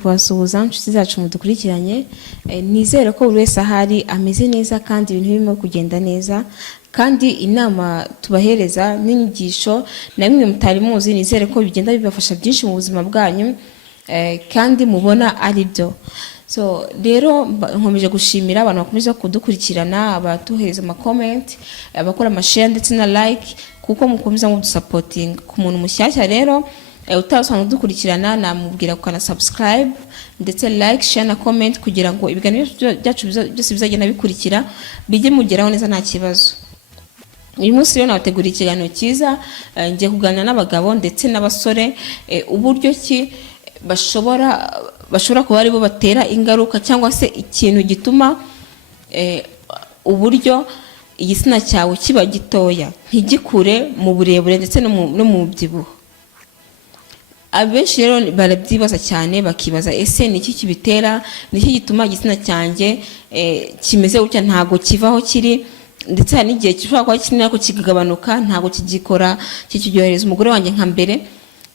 kubasuhuza inshuti zacu mudukurikiranye, nizere ko buri wese ahari ameze neza kandi ibintu birimo kugenda neza, kandi inama tubahereza n'inyigisho na bimwe mutari muzi nizere ko bigenda bibafasha byinshi mu buzima bwanyu, kandi mubona ari byo. So rero nkomeje gushimira abantu bakomeza kudukurikirana, abatuhereza ama comment, abakora ama share ndetse na like, kuko mukomeza mudusupport. Ku muntu mushyashya rero utasanzwe dukurikirana, namubwira ko kana subscribe ndetse like, share na comment kugira ngo ibiganiro byacu byose bizagenda bikurikira bijye mugeraho neza nta kibazo. Uyu munsi rero nabategura ikiganiro cyiza, ngiye kuganira n'abagabo ndetse n'abasore uburyo ki bashobora kuba ari bo batera ingaruka cyangwa se ikintu gituma uburyo igitsina cyawe kiba gitoya ntigikure mu burebure ndetse no mu byibuho. Abenshi rero barabyibaza cyane bakibaza ese niki kibitera, niki gituma igitsina cyanjye kimeze gutya ntago kivaho kiri, ndetse hari n'igihe gishobora kuba kinini ariko kikagabanuka, ntago kigikora kikiryohereza umugore wanjye nka mbere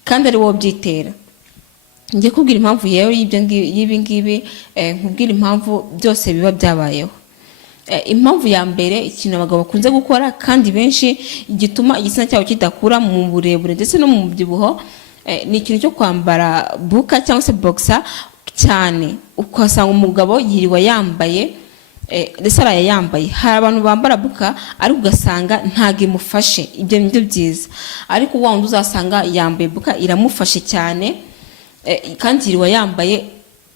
kandi ari wo byitera. Ngiye kubwira impamvu yewe y'ibi ngibi, nkubwira impamvu byose biba byabayeho. Impamvu ya mbere, ikintu abagabo bakunze gukora kandi benshi gituma igitsina cyabo kidakura mu burebure ndetse no mu byibuho, ni ikintu cyo kwambara buka cyangwa se boxer cyane. Ukasanga umugabo yiriwa yambaye ndetse arayambaye. Hari abantu bambara buka ariko ugasanga ntago imufashe, ibyo ni byo byiza. Ariko wundi uzasanga yambaye buka iramufashe cyane, kandi yiriwa yambaye.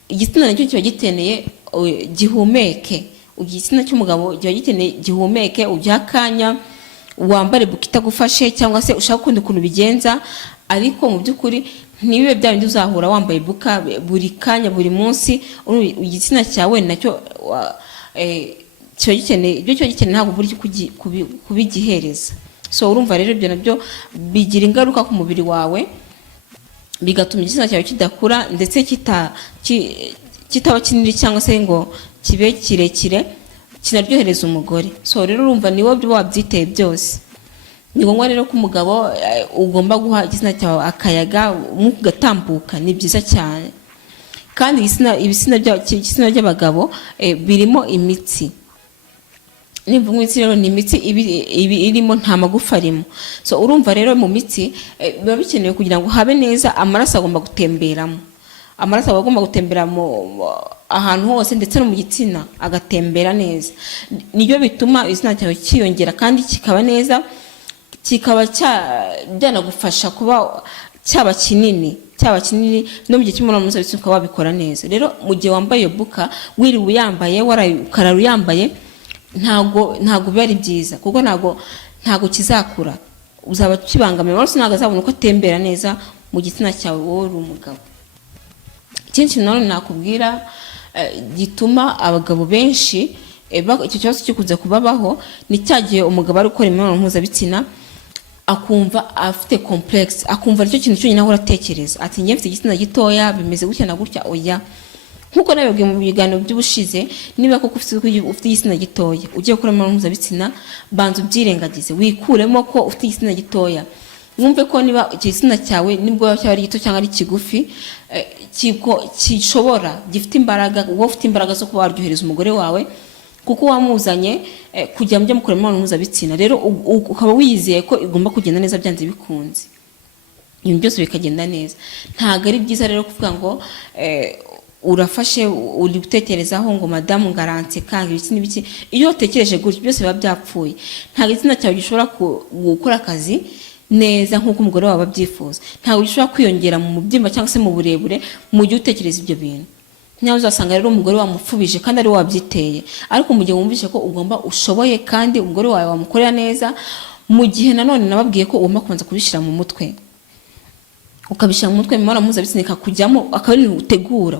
Igitsina nacyo kiba giteneye gihumeke. Igitsina cy'umugabo kiba giteneye gihumeke, ujya akanya wambare buka itagufashe cyangwa se ushaka kundi kuntu bigenza, ariko mu by'ukuri ntibibe bya bindi uzahura wambaye buka buri kanya buri munsi. Igitsina cyawe nacyo kiba gikeneye ibyo cyo gikeneye, ntabwo buri kubigihereza. So urumva rero ibyo nabyo bigira ingaruka ku mubiri wawe, bigatuma igitsina cyawe kidakura ndetse kitaba kinini cyangwa se ngo kibe kirekire kinaryohereza umugore. So rero urumva niwo byo wabyiteye byose. Ni ngombwa rero ko umugabo ugomba guha igitsina cyawe akayaga mugatambuka, ni byiza cyane. Kandi ibitsina by'abagabo birimo imitsi. Nimvuga imitsi rero ni imitsi irimo, nta magufa arimo. So urumva rero mu mitsi biba bikenewe kugira ngo habe neza, amaraso agomba gutemberamo. Amaraso agomba gutembera ahantu hose ndetse no mu gitsina agatembera neza. Nibyo bituma igitsina cyawe kiyongera kandi kikaba neza, kikaba byanagufasha kuba cyaba kinini no mu gihe cy'imibonano mpuzabitsina ukaba wabikora neza. Rero mu gihe wambaye buka wiriwe uyambaye, ukarara uyambaye, ntago biba ari byiza, kuko ntago kizakura, uzaba kibangamiye. Amaraso ntago azabona uko atembera neza mu gitsina cyawe wowe uri umugabo. Ikindi kintu none nakubwira gituma abagabo benshi icyo kibazo kikunze kubabaho, ni cyagiye umugabo ari gukora imibonano mpuzabitsina akumva afite complex, akumva nicyo kintu cyonyine ahora atekereza ati njye mfite igitsina gitoya bimeze gutya na gutya. Oya, nkuko nabibwiye mu biganiro by'ubushize, niba koko ufite igitsina gitoya ugiye gukora imibonano mpuzabitsina, banza ubyirengagize, wikuremo ko ufite igitsina gitoya. Mwumve ko niba igitsina cyawe nibwo cyaba ari gito cyangwa ari kigufi, gishobora gifite imbaraga, wowe ufite imbaraga zo kuba waryohereza umugore wawe, kuko wamuzanye kujya mujya mukora imibonano mpuzabitsina. Rero ukaba wizeye ko igomba kugenda neza byanze bikunze, ibintu byose bikagenda neza. Ntago ari byiza rero kuvuga ngo urafashe uri gutekerezaho ngo madamu ngaranse kanga ibiki n'ibiki. Iyo utekereje gutyo byose biba byapfuye. Ntago igitsina cyawe gishobora gukora akazi neza nk'uko umugore wawe abyifuza. Ntago gishobora kwiyongera mu mubyimba cyangwa se mu burebure mu gihe utekereza ibyo bintu. Nyawe uzasanga rero umugore wamufubije kandi ari wabyiteye. Ariko mu gihe wumvise ko ugomba ushoboye kandi umugore wawe wamukorera neza, mu gihe nanone nababwiye ko ugomba kubanza kubishyira mu mutwe, ukabishyira mu mutwe, imibonano mpuzabitsina ikakujyamo,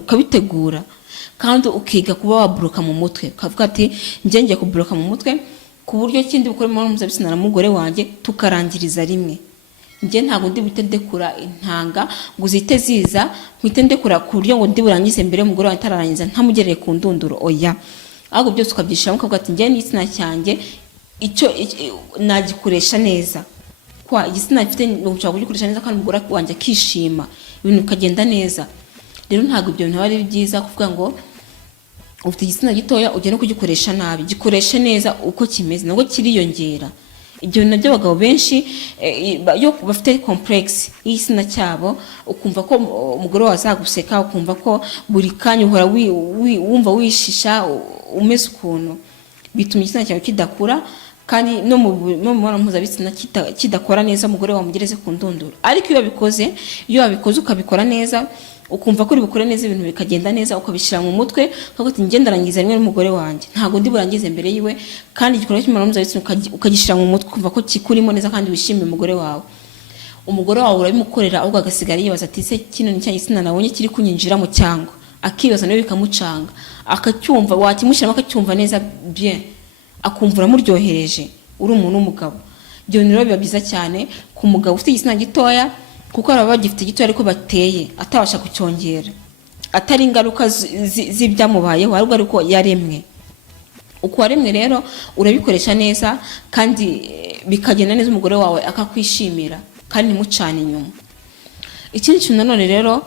ukabitegura kandi ukiga kuba wabloka mu mutwe, ukavuga ati njye ngiye kubloka mu mutwe ku buryo kindi bukora imibonano mpuzabitsina na mugore wanjye tukarangiriza rimwe. Njye ntago ndi bite ndekura intanga ngo zite ziza nkite ndekura ku buryo ngo ndi burangize mbere umugore wanjye atararangiza ntamugereye ku ndunduro. Oya, ahubwo byose ukabyishira ukavuga ati njye n'igitsina cyanjye icyo nagikoresha neza, kwa igitsina gifite n'ubushaka kugikoresha neza kandi umugore wanjye akishima, ibintu bikagenda neza. rero ntabwo ibyo bintu ari byiza kuvuga ngo ufite igitsina gitoya ugenda kugikoresha nabi, gikoreshe neza uko kimeze nabwo kiriyongera. Ibyo bintu by'abagabo benshi yo bafite complex y'igitsina cyabo, ukumva ko umugore wawe azaguseka, ukumva ko buri kanya uhora wumva wishisha umeze ukuntu, bituma igitsina cyawe kidakura kandi no mu mibonano mpuzabitsina kidakora neza, umugore wawe mugereze ku ndunduro. Ariko iyo wabikoze ukabikora neza, ukumva ko uri bukore neza, ibintu bikagenda neza, ukabishyira mu mutwe ukavuga ati ngenda rangiza rimwe n'umugore wanjye, ntabwo ndi burangize mbere yiwe, kandi igikorwa cy'imibonano mpuzabitsina ukagishyira mu mutwe, ukumva ko kikurimo neza kandi wishimiye umugore wawe. Umugore wawe urabimukorera ahubwo agasigara yibaza ati se kino ni cya gitsina nabonye kiri kunyinjira mu cyangwa, akibaza nawe bikamucanga, akacyumva, wakimushyiramo akacyumva neza bien, akumva uramuryohereje uri umuntu w'umugabo. Ibyo bintu rero biba byiza cyane ku mugabo ufite igitsina gitoya, kuko baba bagifite gitoya ariko bateye atabasha kucyongera, atari ingaruka z'ibyamubayeho, ahubwo ariko yaremwe. Uko waremwe rero urabikoresha neza kandi bikagenda neza, umugore wawe akakwishimira kandi ntimucane inyuma. Ikindi kintu nanone rero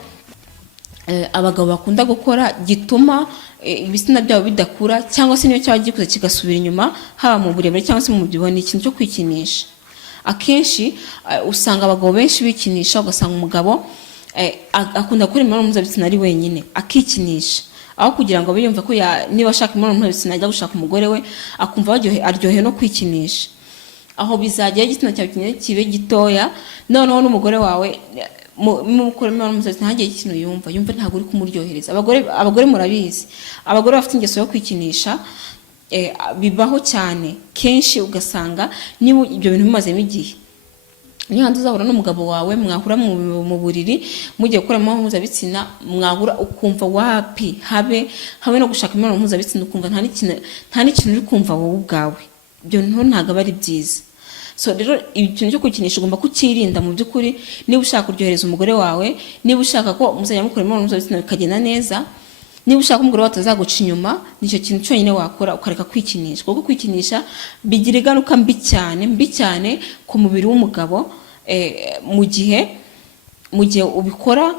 abagabo bakunda gukora gituma ibitsina byabo bidakura, cyangwa se niyo cyaba gikuze kigasubira inyuma, haba mu burebure cyangwa se mu mubyibuho, ni ikintu cyo kwikinisha. Akenshi usanga abagabo benshi bikinisha, ugasanga umugabo akunda gukora imibonano mpuzabitsina ari wenyine akikinisha, aho kugira ngo abe yumva ko niba ashaka imibonano mpuzabitsina ajya gushaka umugore we, akumva aryohewe no kwikinisha. Aho bizagera igitsina cyawe kibe gitoya, noneho n'umugore wawe mukora imibonano mpuzabitsina ntagire ikintu yumva ntabwo uri kumuryohereza. Abagore murabizi, abagore bafite ingeso yo kwikinisha bibaho cyane kenshi, ugasanga niba ibyo bintu bimazemo igihe, niyo hanze uzahura n'umugabo wawe, mwahura mu buriri mugiye gukora imibonano mpuzabitsina, mwahura ukumva wapi habe no gushaka imibonano mpuzabitsina, ukumva nta n'ikintu uri kumva wowe ubwawe. Ibyo bintu ntabwo aba ari byiza. So rero ikintu cyo kwikinisha ugomba kukirinda mu by'ukuri, niba ushaka kuryohereza umugore wawe, niba ushaka ko muzajya mukora imibonano mpuzabitsina bikagenda neza, niba ushaka umugore wawe atazaguca inyuma, nicyo kintu cyonyine wakora, ukareka kwikinisha. Kuko kwikinisha bigira ingaruka mbi cyane ku mubiri w'umugabo mu gihe ubikora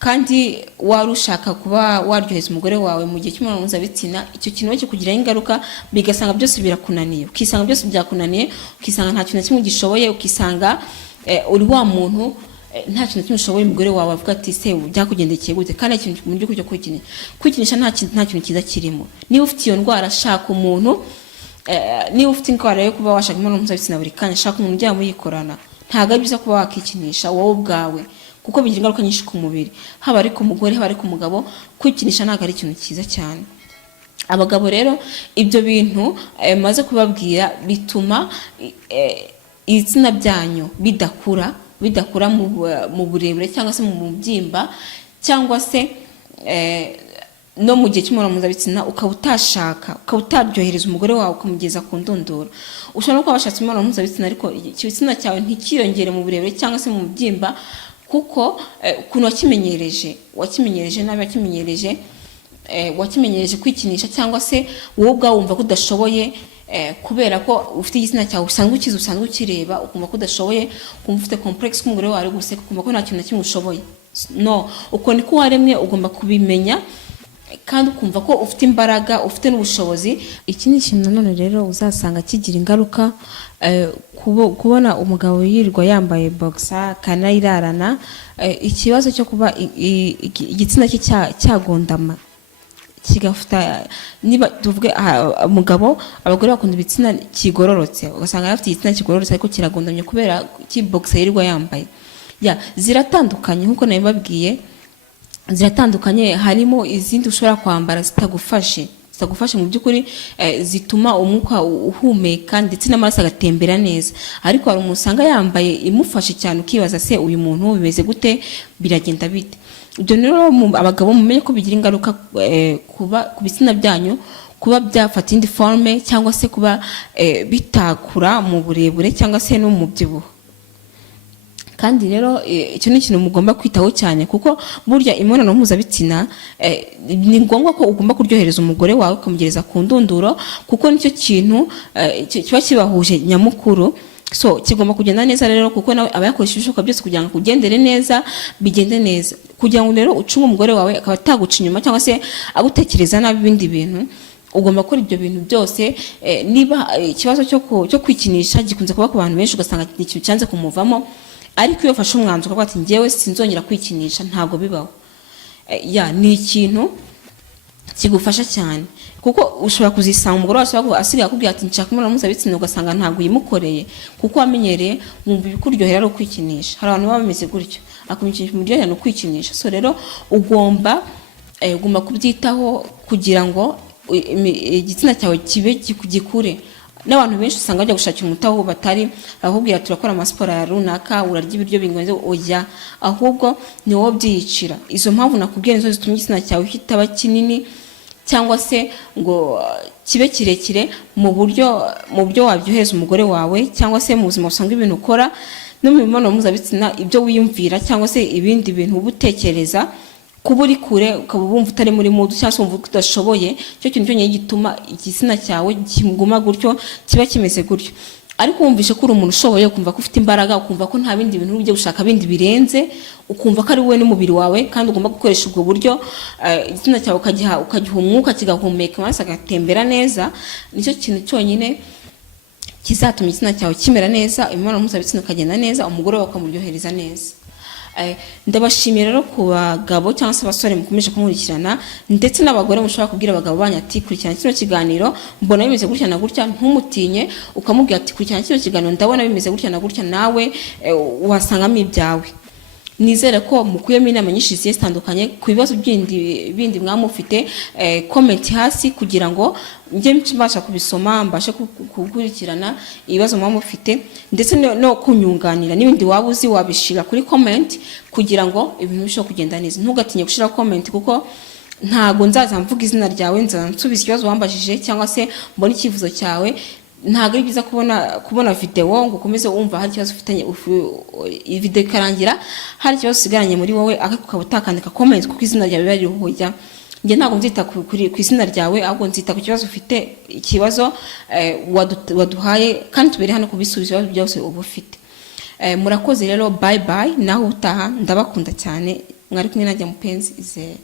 kandi wari ushaka kuba waryoheza umugore wawe mu gihe cy'imibonano mpuzabitsina, icyo kintu kikugiraho ingaruka, bigasanga byose birakunaniye, ukisanga byose byakunaniye, ukisanga nta kintu na kimwe gishoboye, ukisanga uri wa muntu nta kintu kimwe ushoboye, umugore wawe avuga ati se byakugendekeye gute, kandi ikintu mu by'ukuri cyo kwikinisha nta kintu cyiza kirimo. Niba ufite iyo ndwara, shaka umuntu, niba ufite indwara yo kuba washaka imibonano mpuzabitsina buri kanya, shaka umuntu ujya muyikorana. Ntabwo ari byiza kuba wakikinisha wowe ubwawe, kuko bigira ingaruka nyinshi ku mubiri, haba ari ku mugore haba ari ku mugabo. Kwikinisha ntabwo ari ikintu cyiza cyane. Abagabo rero ibyo bintu maze kubabwira bituma ibitsina byanyu bidakura mu burebure cyangwa se mu mubyimba, cyangwa se no mu gihe cy'imibonano mpuzabitsina ukaba utaryohereza umugore wawe ukamugeza ku ndunduro. Ushobora no kuba washatse imibonano mpuzabitsina ariko igitsina cyawe ntikiyongere mu burebure cyangwa se mu mubyimba, kuko ukuntu wakimenyereje nabi, wakimenyereje kwikinisha, cyangwa se wowe ubwawe wumva ko udashoboye, kubera ko ufite igitsina cyawe usanzwe ukireba, ukumva ko udashoboye, ukumva ufite complex k'umugore wawe ari guseka, ukumva ko nta kintu na kimwe ushoboye. No, uko niko waremwe, ugomba kubimenya kandi ukumva ko ufite imbaraga, ufite n'ubushobozi. Iki ni ikintu nanone rero uzasanga kigira ingaruka, kubona umugabo yirirwa yambaye boxer kanayirarana, ikibazo cyo kuba igitsina cye cyagondama kigafata. Niba tuvuge umugabo, abagore bakunda ibitsina kigororotse, ugasanga afite igitsina kigororotse ariko kiragondamye kubera ki boxer yirirwa yambaye. Ziratandukanye nkuko nabibabwiye, ziratandukanye. Harimo izindi ushobora kwambara zitagufashe mu by'ukuri, zituma umwuka uhumeka ndetse n'amaraso agatembera neza, ariko hari umuntu usanga yambaye imufashe cyane, ukibaza se uyu muntu bimeze gute, biragenda bite? Ibyo rero abagabo mumenye ko bigira ingaruka ku bitsina byanyu, kuba byafata indi forme, cyangwa se kuba bitakura mu burebure cyangwa se no mu mubyibuho. Kandi rero icyo ni ikintu mugomba kwitaho cyane, kuko burya imibonano mpuzabitsina ni ngombwa ko ugomba kuryohereza umugore wawe ukamugereza ku ndunduro, kuko nicyo kintu kiba kibahuje nyamukuru. so kigomba kugenda neza rero, kuko nawe aba yakoresha ibishoboka byose kugira ngo kugendere neza, bigende neza, kugira ngo rero ucunge umugore wawe akaba ataguca inyuma cyangwa se agutekereza nabi ibindi bintu. Ugomba gukora ibyo bintu byose. Niba ikibazo cyo kwikinisha gikunze kuba ku bantu benshi, ugasanga ni ikintu cyanze kumuvamo, ariko iyo ufashe umwanzuro ukavuga ati njyewe sinzongera kwikinisha, ntabwo bibaho. Ni ikintu kigufasha cyane, kuko ushobora kuzisanga umugore wawe asigaye akubwira ati nshaka imibonano mpuzabitsina, ugasanga ntabwo uyimukoreye kuko wamenyereye wumva ibikuryohera ari ukwikinisha. Hari abantu baba bameze gutyo, akumva umuryohera ni ukwikinisha. So rero ugomba kubyitaho kugira ngo igitsina cyawe kibe gikure. N'abantu benshi usanga bajya gushakira umutaho batari, ahubwo turakora amasiporo ya runaka, urarya ibiryo bingoze, oya, ahubwo ni wowe byiyicira. Izo mpamvu nakubwiye nizo zitumye igitsina cyawe kitaba kinini cyangwa se ngo kibe kirekire mu buryo wabyohereza umugore wawe, cyangwa se mu buzima usanga ibintu ukora no mu mibonano mpuzabitsina, ibyo wiyumvira cyangwa se ibindi bintu uba utekereza, kuba uri kure ukaba wumva utari muri mudu cyangwa se wumva udashoboye, cyo kintu cyonyine gituma igitsina cyawe kiguma gutyo, kiba kimeze gutyo. Ariko wumvishe ko uri umuntu ushoboye, ukumva ko ufite imbaraga, ukumva ko nta bindi bintu ujye gushaka bindi birenze, ukumva ko ari wowe n'umubiri wawe, kandi ugomba gukoresha ubwo buryo igitsina cyawe ukagiha umwuka, kigahumeka, amaraso agatembera neza. Nicyo kintu cyonyine kizatuma igitsina cyawe kimera neza, imibonano mpuzabitsina ukagenda neza, umugore wawe ukamuryohereza neza. Ndabashimira rero ku bagabo cyangwa se abasore mukomeje kumurikirana, ndetse n'abagore mushobora kubwira abagabo banyu ati kurikirana kino kiganiro, mbona bimeze gutya na gutya, ntumutinye ukamubwira ati kurikirana kino kiganiro, ndabona bimeze gutya na gutya, nawe wasangamo ibyawe. Nizere ko mukuyemo inama nyinshi zigiye zitandukanye. Ku bibazo bindi mwamufite, comment hasi kugira ngo njye mbasha kubisoma, mbashe kukurikirana ibibazo mwamufite, ndetse no kunyunganira n'ibindi waba uzi wabishira kuri comment kugira ngo ibintu bishobore kugenda neza. Ntugatinye gushira comment, kuko ntago nzaza mvuga izina ryawe, nzansubiza ikibazo wambajije cyangwa se mbona ikivuzo cyawe. Ntago ari byiza kubona video ngo ukomeze wumva hari ikibazo ufitanye, video ikarangira hari ikibazo usigaranye muri wowe, ariko ukaba utakandika comment kuko izina ryawe bari ruhujya. Njye ntago nzita ku izina ryawe, ahubwo nzita ku kibazo ufite, ikibazo waduhaye, kandi tubere hano kubisubiza ibibazo byose uba ufite. Murakoze rero, bye bye, naho utaha. Ndabakunda cyane, mwari kumwe nanjye mupenzi Izere.